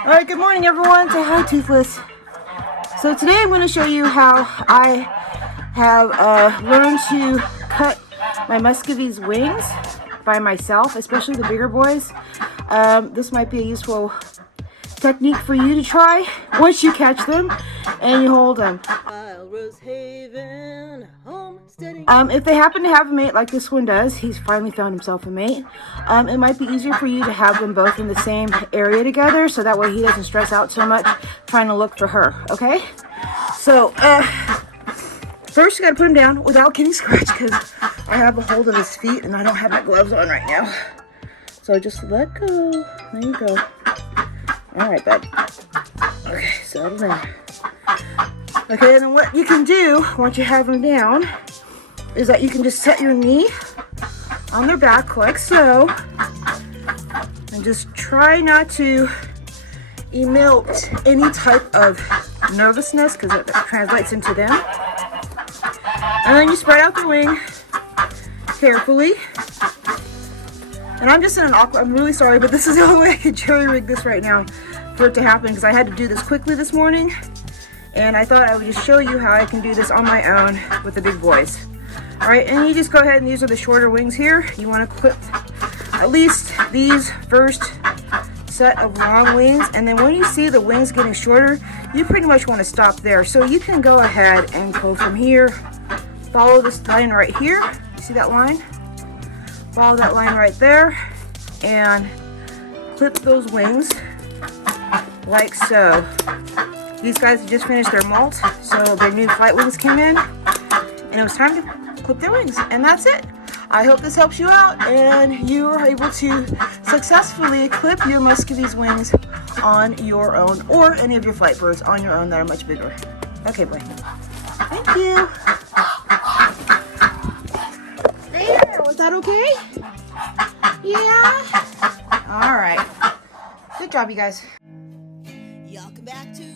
Alright, good morning everyone. Say hi, Toothless. So today I'm going to show you how I have learned to cut my Muscovy's wings by myself, especially the bigger boys. This might be a useful technique for you to try once you catch them and you hold them. If they happen to have a mate like this one does, he's finally found himself a mate, it might be easier for you to have them both in the same area together, so that way he doesn't stress out so much trying to look for her, okay? So, first you gotta put him down without getting scratched, because I have a hold of his feet and I don't have my gloves on right now. So just let go. There you go. Alright, bud. Okay, settle down. Okay, and then what you can do once you have them down is that you can just set your knee on their back like so, and just try not to emote any type of nervousness, because it translates into them. And then you spread out the wing carefully. And I'm just in an awkward, I'm really sorry, but this is the only way I could jerry rig this right now for it to happen, because I had to do this quickly this morning. And I thought I would just show you how I can do this on my own with the big boys. All right, and you just go ahead and these are the shorter wings here. You want to clip at least these first set of long wings, and then when you see the wings getting shorter, you pretty much want to stop there. So you can go ahead and go from here, follow this line right here. See that line? Follow that line right there, and clip those wings like so. These guys just finished their molt, so their new flight wings came in, and it was time to clip their wings, and that's it. I hope this helps you out and you are able to successfully clip your Muscovy's wings on your own, or any of your flight birds on your own that are much bigger. Okay, boy. Thank you. There, was that okay? Yeah? All right. Good job, you guys. Y'all come back to